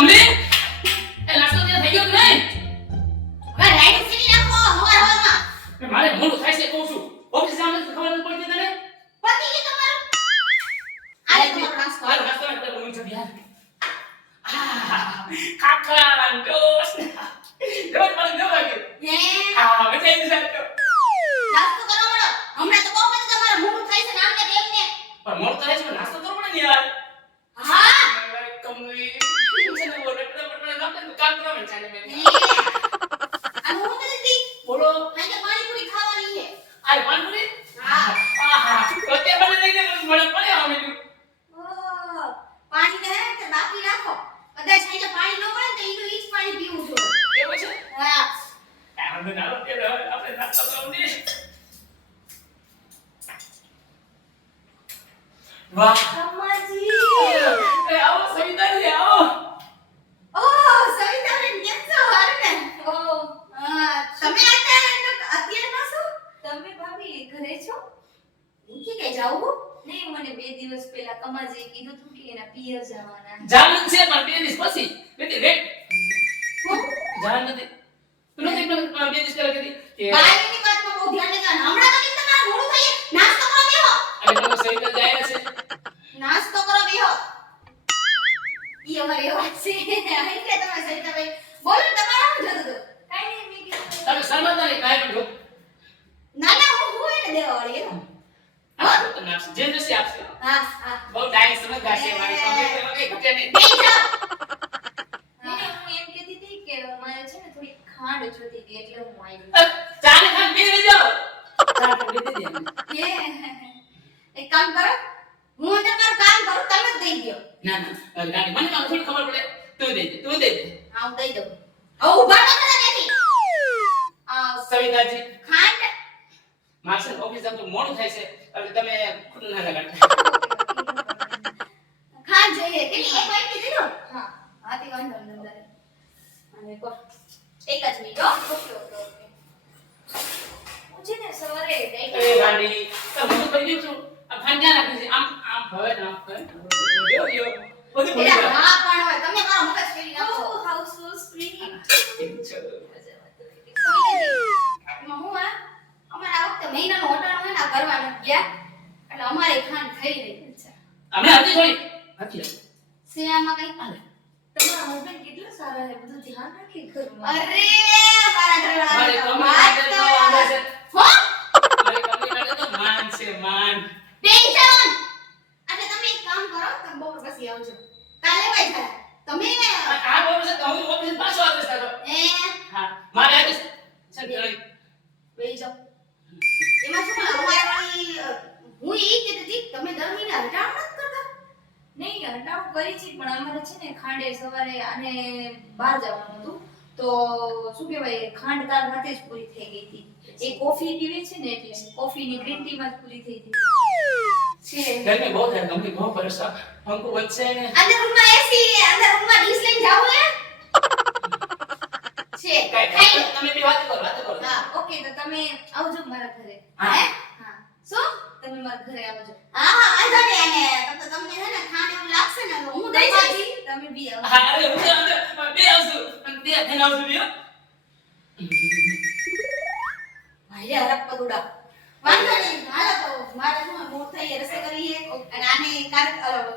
કમલી એ નાસ્તો તે થઈ ગયો કે નહીં? હવે રાઈડ સીની નાખો હવાર હવારમાં. મારે મોડું થાય છે કહું છું. ઓફિસ જામને ખબર નથી પડતી તને? પતિ કે તમારું આલે તમારો નાસ્તો. હાલ નાસ્તો ને આપણે બોલું છે યાર. ખાખરા ટોસ. રોજ મને ન લાગે. હે મજા આવી જાય તો. નાસ્તો કરો મળો. હમણાં તો બહુ બધું તમારું મોડું થાય છે ને આમ કે તેમને. પણ મોડું થાય છે નાસ્તો કરવો પડે ને યાર. હા કમલી ચને બોલે પણ આપણે કામ કરવા ચાલે મે. આ હું નથી બોલો આજે પાણીપુરી ખાવાની છે. આ પાણીપુરી? હા આહા તો તે મને લઈ દે મને પડે આમેલું. ઓ પાણી ને કે બાકી રાખો. કદાચ આજે પાણી ન મળે તો ઈનું ઈ જ પાણી પીવું જોઈએ. એવું છે? હા આપણે નાલો કે આપણે નાસ્તો કરવું દે. વાહ કમાજી એ આવો સવિતાજી આવો. ઓ સવિતાબેન કેમ છો હારને? ઓ હા તમે અત્યારમાં શું? તમે ભાભી ઘરે છો? ઊંચી કે જાવું? નહીં મને 2 દિવસ પહેલા કમાજીએ કીધું હતું કે એના પિયર જવાના. જાન છે પણ બે દિવસ પછી બેટી વેટ હું જાન નથી તું નથી પણ બે દિવસ કરે કે બાઈની વાતમાં બહુ ધ્યાન દેજો. હમણાં તો કેમ તમારું મોડું થઈ નાસ્તો કરો બેહો. અરે તમે સવિતા જાય છે નાસ્તો કરો બેહો. ઈ અમારી વાત છે. અહીં કે તમે સવિતાભાઈ બોલો ને તમારે શું જોતું હતું? કાંઈ નહીં મેં કીધું તમે શરમાતા નહીં કાઈ પણ જો ના ના હું એને દેવા વાળી એનો. હા તો નાસ જે નસી આપશે હા હા બહુ ડાયસ સમજદાર છે મારી કમલી કઈ ઘટે નહીં. બેહી જાઓ. નહીં, હું એમ કહેતી હતી કે મારે છે ને થોડી ખાંડ જોતી હતી એટલે હું આવી. ચાને ખાન પી લઈ જાઓ ચા તો લીધી દે એક કામ કરો હું તમારું કામ કરું તમે જ દઈ દો. ના ના ગાડી મને કામ થોડી ખબર પડે તું દે હા હું દઈ દઉં. હવે ઊભા ન થતા ત્યાંથી. સવિતાજી ખાંડ માર્શન ઓફિસ જતો મોડું થાય છે એટલે તમે ખોટું ના લગાડતા ખાંડ જોઈએ કેટલી એક વાટકી દઈ દો. હા હાથી વાંધો નહીં અંદર. અને કો એક જ મિનિટ હો. ઓકે ઓકે ઓકે હું છે ને સવારે એ ડાયટ ગાડી તો હું કરી દઉં છું આ ખાન ક્યાં રાખી છે આમ આમ ભવે ને આમ ભવે જો જો બધું ભૂલી એલા જાય હા પણ હોય તમે મારો મગજ ફેરી નાખો. ઓ હાઉસ સો સ્વીટ એમાં હું આ અમારે આ વખતે મહિનાનો હોટલ હોય ને આ કરવા નથી ગયા એટલે અમારે ખાંડ થઈ રહી છે. હમણાં હતી થોડી હતી શિયાળામાં કઈ હાલે તમારા હસબન્ડ કેટલા સારા છે બધું ધ્યાન રાખી ઘરમાં. અરે મારા મારી ઘરવાળા કમલી માટે તો આંધા છે હો મારી કમલી માટે તો માન છે માન ટેન્શન. એટલે તમે એક કામ કરો તમે બપોર પછી આવજો કાલે વઈ જાય તમે આ બરોબર છે તો હું ઓફિસ પાછો આવીશ તારો એ હા મારે આજે છે ને વઈ જાઓ. એમાં શું અમારે વાળી હું ઈ કહેતી હતી તમે દર મહિને હટાવ નથી કરતા? નહીં હટાવ કરી છે પણ અમારે છે ને ખાંડે સવારે આને બહાર જવાનું હતું તો શું કહેવાય ખાંડ કાલ રાતે જ પૂરી થઈ ગઈ હતી. એ કોફી પીવે છે ને એટલે કોફીની ગ્રીન ટી માં જ પૂરી થઈ ગઈ છે. गर्मी बहुत है कंपनी बहुत परेशान हमको बच्चे ने અંદર રૂમમાં એસી અંદર રૂમમાં ડીશ લઈને જાવ હે છે ખાઈ લો. તમે બી વાત કરો હા ઓકે તો તમે આવજો મારા ઘરે. હા હે હા શું તમે મારા ઘરે આવજો. હા હા વાંધો નહીં અને તો તમને હે ને ખાંડ એવું લાગશે ને તો હું દઈ જઈશ. બાજી, તમે બી આવજો. હા અરે હું તો અંદર બે આવશું અને તે થઈને આવશું બે ભાઈ હરપ પદુડા વાંધો નહીં હાલો તો મારે શું મોડ થઈ રસોઈ કરીએ અને આને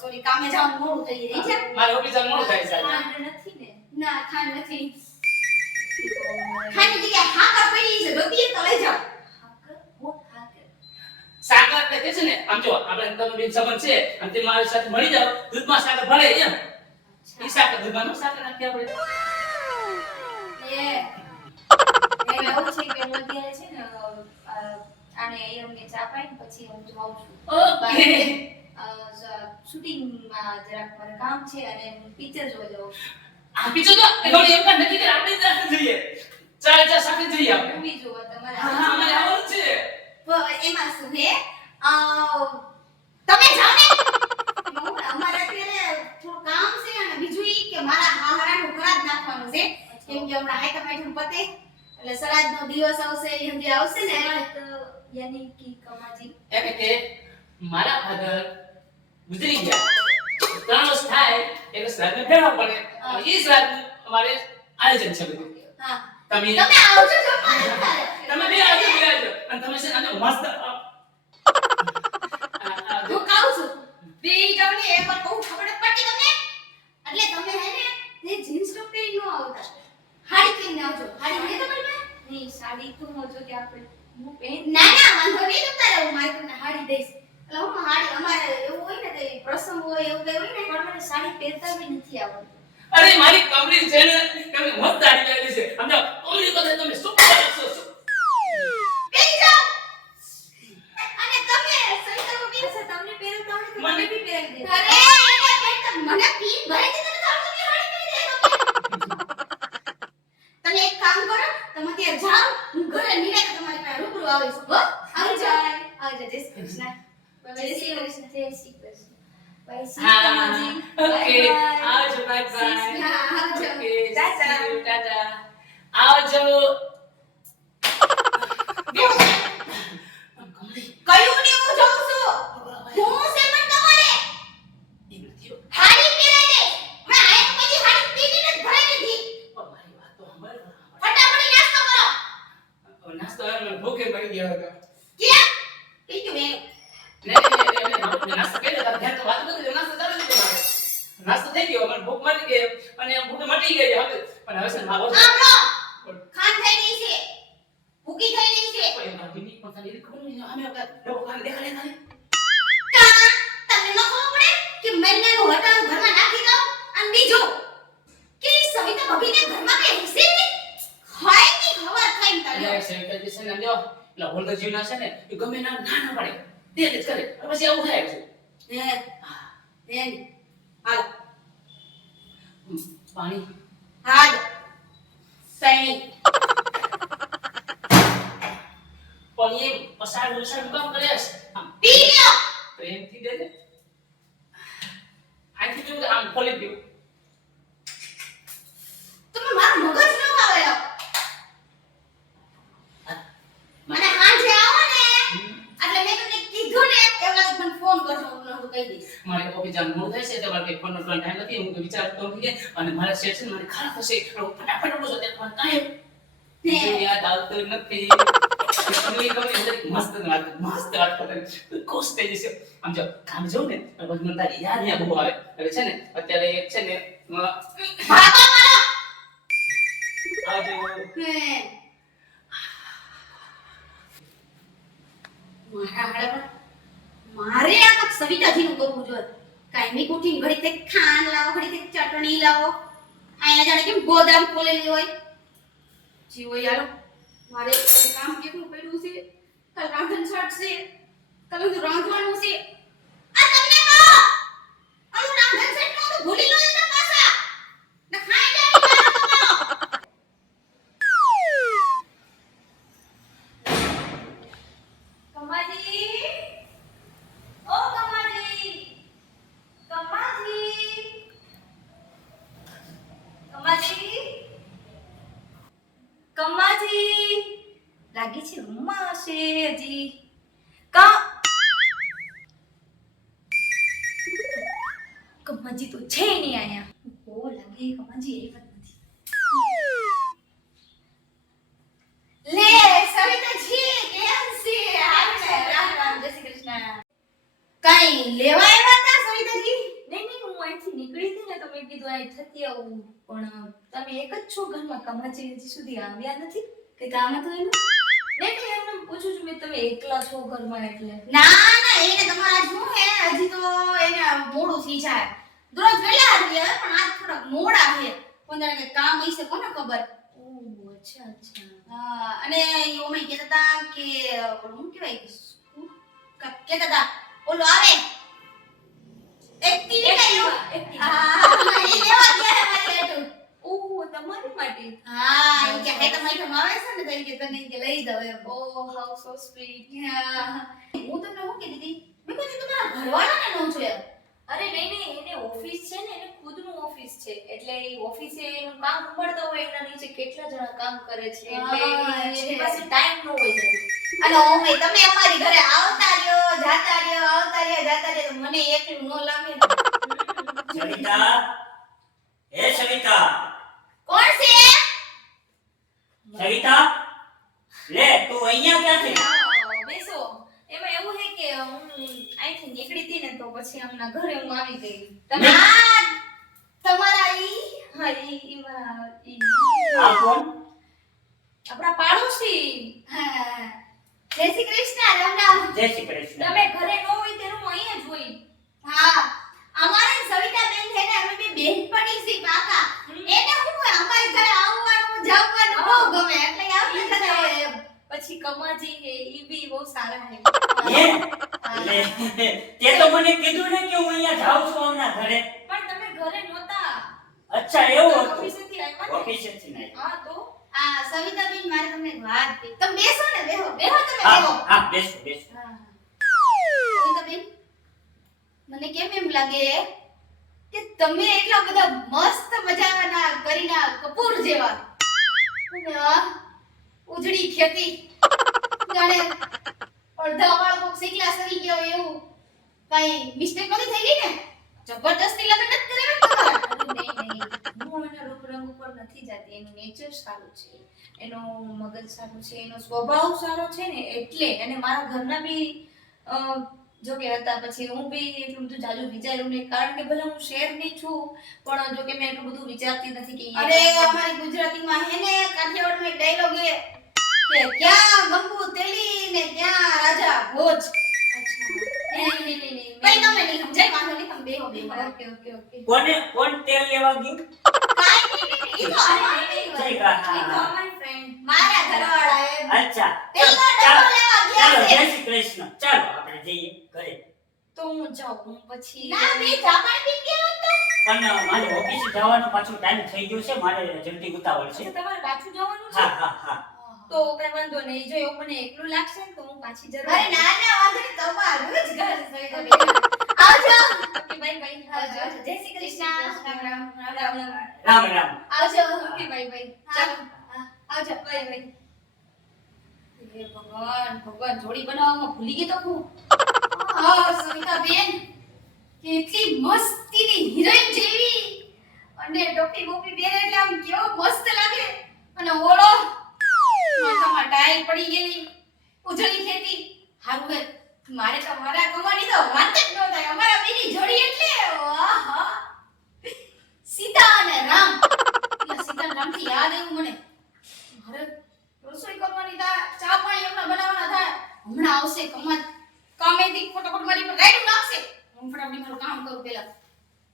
સોરી કામે જવાનું મોડું થઈ જાય છે. મારે ઓફિસ મોડું થાય છે ખાંડ નથી ને ના ખાંડ નથી. ખાંડની જગ્યાએ હાકર પડી છે જોતી તો લઈ જાઓ. હાકર what હાકર સાકર એટલે કે છે ને આમ જો આપણે તમે બે સંબંધ છે અને તે મારી સાથે મળી જાવ દૂધમાં સાકર ભળે એમ ઈ સાકર દૂધમાં નો સાકર નાખી આપણે એ એમ એવું છે કે હું અત્યારે છે ને આને એમને ચા પાઈને પછી હું જાઉં છું ઓકે શૂટિંગમાં જરાક મારે કામ છે અને હું પિક્ચર જોવા જાઉં છું. આ પીછો તો એ ઘણી એમ પણ નથી કે આપણે જ સાથે જઈએ ચા સાથે જઈએ આપણે મૂવી જોવા તમારે હા હા અમારે આવવાનું છે એમાં શું હે તમે જાઓ ને અમારે અત્યારે થોડું કામ છે અને બીજું ઈ કે મારા હાહરાનું ખરાબ નાખવાનું છે કેમ કે હમણાં હાઈકમ આઈટમ પતે એટલે સરાદનો દિવસ આવશે એ હજી આવશે ને તો યાની કે કમાજી એટલે કે મારા ફાધર ગુજરી ગયા 3 વર્ષ થાય એટલે શ્રાદ્ધ ફેરવા પડે ઈ જ રાતનું અમારે આયોજન છે બધું. હા તમે તમે આવજો જમવા તારે. તમે બે આવજો અને તમે છે ને આને મસ્ત હું કહું છું બે જણને એકવાર કહું ખબર જ પડી તમને એટલે તમે હે ને તે જીન્સ ટોપ પહેરી ન આવતા હાડી પહેરીને આવજો હાડી નહીં તમારી પાસે નહીં સાડી તો મોજો કે આપણે હું પહેરી ના ના વાંધો નહીં તમારે હું મારી તમને હાડી દઈશ એટલે હું હાડી અમારે એવું હોય ને તે પ્રસંગ હોય એવું કઈ હોય ને પણ મને સાડી પહેરતા બી નથી આવડતું. અરે મારી કમલી છે ને તમે મસ્ત આડી લાગી છે સમજો કમલી તો તમે સુપર છો પહેરી જાઓ અને તમે સવિતામાં બી અચ્છા તમને પહેરતા આવડે તો મને- મને બી પહેરી દે. અરે એને પહેરતા મને પીન ભરાઈ દે તને આવડતું કે હાડી પહેરી દે તમે એક કામ કરો તમે ત્યાં જાઓ હું ઘરે નિરાતે તમારી પાસે રૂબરૂ આવીશ હો આવજો આવજો જય શ્રી કૃષ્ણ જય શ્રી કૃષ્ણ. જય શ્રી કૃષ્ણ. બાય શ્રી હા કૃષ્ણજી. Okay Bye bye. આવજો બાય બાય હા આવજો okay tata. see you, tata આવજો કમલી કયું ને હું જોઉં છું હું છે પણ તમારે ઈ નથી હો. હાડી પહેરાઈ દે મેં આય તો પછી હાડી પીની ને ભરાઈ દીધી પણ મારી વાત તો સાંભળ. ફટાફટ નાસ્તો કરો હવે નાસ્તો આવ્યો મને ભૂખે મરી ગયો હતો કેમ પીતું મેં નાસ્તો કર્યો તારે ધ્યાન તો વાત નથી નાસ્તો ચાલુ નથી મારે નાસ્તો થઈ ગયો મને ભૂખ મરી ગઈ અને ભૂખ મટી ગઈ હવે પણ હવે છે ને મારો સાંભળો ખાન થઈ ગઈ છે ભૂખી થઈ ગઈ છે કોઈ ભાભીની પણ તને ખબર નહીં અમે લોકો કાન દેખાડે ખાલી કા તમને ન ખબર પડે કે મહિનાનું હટાણું ઘરમાં નાખી દઉં અને બીજું કે ઈ સવિતા ભાભીને ઘરમાં કઈ હિસ્સે નહીં ખાય ની ખબર ખાઈને તને અને સેવકાજી છે ને જો એટલે હોલદર જીવના છે ને એ ગમે ના ના પડે તે જ કરે અને પછી આવું થાય છે એમ હાલ પાણી હાલ સૈણી પણ એ પસાર કામ કરે છે આમ પી લ્યો પ્રેમથી દે દે આથી જો આમ ખોલી દઉં તમે મારું મગજ ન ખાવેલો મને હાંજે આવો ને એટલે મેં તમને કીધું ને એવલા મને ફોન કરજો હું નહોતું કહી દઈશ મારે ઓફિસ જવાનું મોડું થાય છે એટલે મારે ફોનનો ટાઈમ નથી હું તો વિચારતો નથી અને મારા શેર છે ને મારે ખરાબ થશે એટલે હું ફટાફટ ઉઠું છું ત્યારે મને કાંઈ બીજું યાદ આવતું નથી કમલી મસ્ત વાત કરે ખુશ થઈ જશે આમ જો કામ જોઉં ને એટલે પછી મને તારી યાદ યાદ બહુ આવે એટલે છે ને અત્યારે એક છે ને બાબા મારો આવજો મારે આ સવિતાજીનું કરવું જોઈએ કાયમી ઉઠીને ઘડી તે ખાંડ લાવો ઘડી તે ચટણી લાવો અહીંયા જાણે કેમ ગોદામ ખોલેલી હોય જી હોય યાર મારે એક કામ કેટલું પડ્યું છે કાલ રાંધણ છાટ છે કાલ બધું રાંધવાનું છે આ તમને કહો આનું રાંધણ છાટ નો તો ભૂલી લો એના પાછા ને ખાઈ જાય કમાજી ઓ કમાજી કમાજી કમાજી કમાજી લાગી છે રૂમમાં હશે હજી કમાજી તો છે નહીં આયા ઓ લાગે કમાજી એવી વાત નથી લે સવિતાજી કેમ છે હાલ છે રામ રામ જય શ્રી કૃષ્ણ કઈ લેવા આવ્યા હતા સવિતાજી નહીં નહીં હું અહીંથી નીકળી હતી ને તો મેં કીધું અહીં થતી આવું પણ તમે એક જ છો ઘરમાં કમાજી હજી સુધી આવ્યા નથી કઈ કામ હતું એનું નહીં નહીં એમને પૂછું છું મેં તમે એકલા છો ઘરમાં એટલે ના ના એને તમારા શું હે હજી તો એને મોડું થઈ જાય દરરોજ વહેલા આવી આવે પણ આજ થોડાક મોડા છે કોને કે કામ હશે કોને ખબર ઓહ અચ્છા અચ્છા હા અને ઓમે કહેતા હતા કે ઓલું કહેવાય કહેતા હતા ઓલું આવે એક્ટિવિટી હા એ લેવા ગયા મારી હેઠું ઓહ તમારી માટે હા એ કે હે તમારી ઠમ આવે છે ને તો એ કે તને કે લઈ દઉં એમ ઓહ હાઉ સો સ્વીટ હા હું તમને શું કહેતી હતી મેં કીધું તમારા ઘરવાળાને નો જોયા અરે નહીં નહીં એને ઓફિસ છે ને એને ખુદનું ઓફિસ છે એટલે એ ઓફિસે એનું કામ સંભાળતા હોય એના નીચે કેટલા જણા કામ કરે છે એટલે હા, એની છે. પાસે ટાઈમ ન હોય જલ્દી અને ઓમે તમે અમારી ઘરે આવતા રહ્યો જાતા રહ્યો આવતા રહ્યા જાતા રહ્યા તો મને એકલું ન લાગે ને. સવિતા એ એ સવિતા, કોણ છે? સવિતા, લે તું અહીંયા ક્યાંથી? બેસો. એમાં એવું છે કે હું અહીંથી નીકળી હતી ને તો પછી હમણાં ઘરે હું આવી ગઈ. તમે આ તમારા ઈ હા ઈ આ કોણ? આપણા પાડોશી. હા. જય શ્રી કૃષ્ણ, રામ રામ. જય શ્રી કૃષ્ણ. તમે ઘરે ન હોય ત્યારે હું અહીંયા જ હોય. હા, અમારે સવિતા બેન છે ને, અમે બે બહેનપણી છીએ પાકા. એને હું અમારી ઘરે આવવાનું જવાનું બહુ ગમે એટલે આવતી જ હોય એમ. પછી કમાજી હે ઈ બી બહુ સારા હે. હે? લે, તે તો મને કીધું ને કે હું અહીંયા જાઉં છું હમણાં ઘરે. પણ તમે ઘરે નહોતા. અચ્છા એવું હતું. ઓફિસેથી આવ્યા ને? ઓફિસેથી નહીં. હા તો આ સવિતા બેન મારે તમને એક વાત કહી. તમે બેસો ને, બેહો બેહો તમે હા બેહો. હા બેસો બેસો. હા સવિતા બેન, મને કેમ એમ લાગે કે તમે એટલા બધા મસ્ત મજાના કરીના કપૂર જેવા અને આ ઉજળી ખેતી જાણે અડધા વાળ કોક શીખલા સરી ગયો એવું કઈ મિસ્ટેક નથી થઈ ગઈ ને? જબરદસ્તી લગન નથી કરાવ્યા તમારા? અરે નહીં હું એના રૂપ રંગ ઉપર નથી જાતી. એનું નેચર સારું છે, એનો મગજ સારું છે, એનો સ્વભાવ સારો છે ને એટલે. અને મારા ઘરના બી જો કે હતા. પછી હું બી એટલું બધું જાજુ વિચાર્યું નહીં, કારણ કે ભલે હું શહેરની છું પણ જો કે મેં એટલું બધું વિચારતી નથી કે અરે અમારી ગુજરાતીમાં હે ને કાઠિયાવાડમાં એક ડાયલોગ હે કે ક્યાં ગંગુ તેલી ને ક્યાં રાજા ભોજ. નહીં. કઈ તમે નહીં સમજાય, વાંધો નહીં, તમે બેહો બેહો. ઓકે. કોણ તેલ લેવા ગયું? કાઈ નહીં, ઈ તો અમારી ઠીક, વાત. હા, એ તો હા. અમારી friend. મારા ઘરવાળા એમ અચ્છા તેલનો ચાલો ડબ્બો લેવા ગયા ચાલો, છે. જય શ્રી કૃષ્ણ. ચાલો આપણે જઈએ ઘરે. તો હું જાઉં હું પછી ના બે જાપાન પી ગયો તો પણ મારે ઓફિસે જવાનો પાછો ટાઈમ થઈ ગયો છે, મારે જલ્દી ઉતાવળ છે. અચ્છા, તમારે પાછું જવાનું છે? હા હા હા. તો કઈ વાંધો નહીં. જો એવું મને એકલું લાગશે ને તો હું પાછી જરૂર અરે ના ના વાંધો નહીં, તમારું જ ઘર છે તો બેન. આવજો. Okay bye bye. આવજો આવજો. જય શ્રી કૃષ્ણ. રામ રામ. રામ રામ રામ. આવજો. Okay bye bye. ચાલો. ચાલો આવજો. Bye by. હે ભગવાન, ભગવાન જોડી બનાવવામાં ભૂલી ગઈ તો હું. હા સવિતા બેન કેટલી મસ્તીની હિરોઈન જેવી અને ટોપી બોપી પહેરે એટલે આમ કેવો મસ્ત લાગે. અને ઓળો માથામાં ટાઈલ પડી ગયેલી ઉજળી ખેતી. હારું હે મારે તો મારા કમાની તો વાત જ ન થાય. અમારા બેની જોડી એટલે આહા સીતા અને રામ. એટલે સીતા અને રામથી યાદ આવ્યું મને, મારે રસોઈ કરવાની થાય, ચા પાણી એમના બનાવવાના થાય. હમણાં આવશે કમાત કામેથી ફટાફટ મારી પર રાઈડ નાખશે. હું ફટાફટ મારું કામ કરું પહેલા.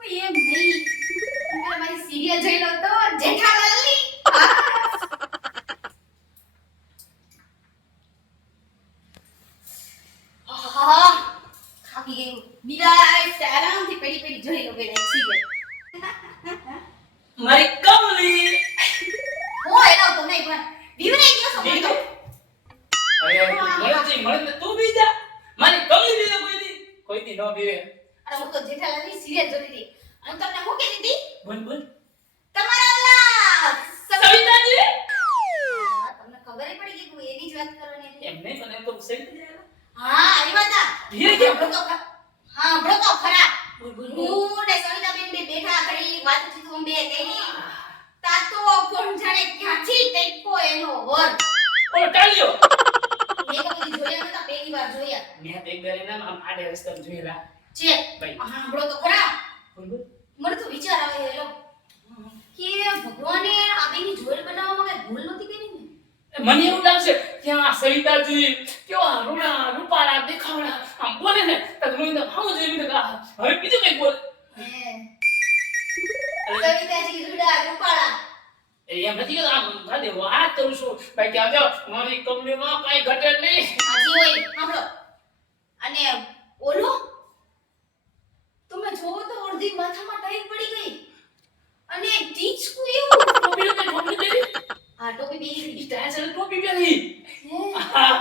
પણ એમ નહીં, હું મારી સિરિયલ જોઈ લો તો જેઠાલાલની. આહા ખાકી ગયું. નિરાશ આરામથી પેડી પેડી જોઈ લો બેન એક સિરિયલ. મારી કમલી. હું એનો તો નહીં પણ બીવરાઈ ગયો છો મને તો. અરે મળે ને તું બી જા. મારી કમલી બી કોઈ દી નો બીવે. અરે હું તો જેઠાલાલની સિરિયલ જોતી હતી. અને તમને હું કહેતી હતી? બોલ બોલ. તમારા ઓલા સવિતાજી. હા, તમને ખબર ય પડી ગઈ કે હું એની જ વાત કરવાની હતી. એમ નહીં પણ એમ તો સવિતા હા, આવ્યા હતા. ધીરે કેમ? સાંભળો તો ખરા. હા, સાંભળો તો ખરા. બોલ બોલ. હું ને સવિતાબેન બે બેઠા ઘડી વાતચીત હું બે કરી. તા તો કોણ જાણે ક્યાંથી ટેકો એનો વર. ઓલો ટાળ્યો. મેં તો કદી જોયા નતા, પહેલી વાર જોયા. મેં તો એક વાર એના આમ આડે રસ્તે જોયેલા. છે. ભાઈ. હા, સાંભળો તો ખરા. બોલ બોલ. મને તો વિચાર આવે એલો કે ભગવાને આ બેની જોડ બનાવવામાં કઈ ભૂલ નહોતી કરી ને. મને એવું લાગશે કે આ સવિતાજી કેવા રૂડા રૂપાળા દેખાવડા આમ બોલે ને તો મને તો હાવ જોઈને કે આ હવે બીજું કઈ બોલ. સવિતાજી રૂડા રૂપાળા. એમ નથી કે આમ ગાડે વાત કરું છું ભાઈ કે આજો મારી કંપનીમાં કાઈ ઘટે નહીં. હાજી હોય સાંભળો. અને ઓલો તમે જોવો તો અડધી માથામાં ટાઈટ પડી ગઈ અને ટીચકું એવું. ટોપી લઈને ટોપી પહેરી. હા ટોપી પહેરી સ્ટાઇલ સાથે ટોપી પહેરી. હે. હા.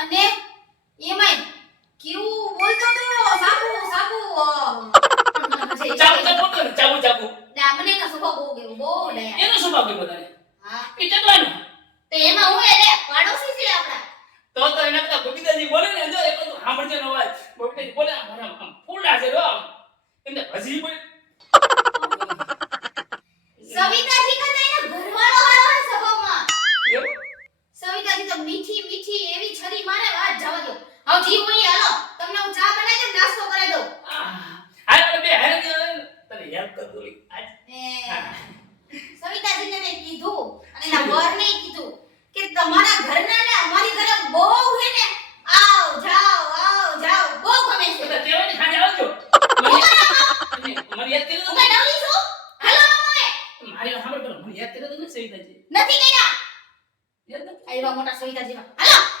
અને એમાંય કેવું બોલતો તો સાબુ સાબુ ચાબુ ચાબુ કર ચાબુ ચાબુ. ના મને એનો સ્વભાવ બહુ ગયો બહુ દયા. એનો સ્વભાવ કે બધાને. હા એ ચકવાનો. તો એમાં હું એટલે પાડોશી છે આપણા. તો એના કરતા ગોપીદાજી બોલે ને જો એ બધું સાંભળજો ને અવાજ. ગોપીદાજી બોલે આમ ફૂલા છે રો. એમને હજી બોલે. આવ જી હોય હાલો તમને હું ચા બનાવી દઉં નાસ્તો કરાવી દઉં હાલ બે હાલ તને હેલ્પ કર દોલી આજ સવિતાજીને મેં કીધું અને એના વરને કીધું કે તમારા ઘરના ને અમારી ઘરે બહુ હે ને આવ જાવ બહુ ગમે છે તો કેવાની ખાને આવજો મને યાદ કરી દો હું કઈ નવરી છું હાલો મમ્મી મારી સાંભળ કરો મને યાદ કરી દો ને સવિતાજી નથી કર્યા યાદ નથી આવ્યા મોટા સવિતાજીમાં હાલો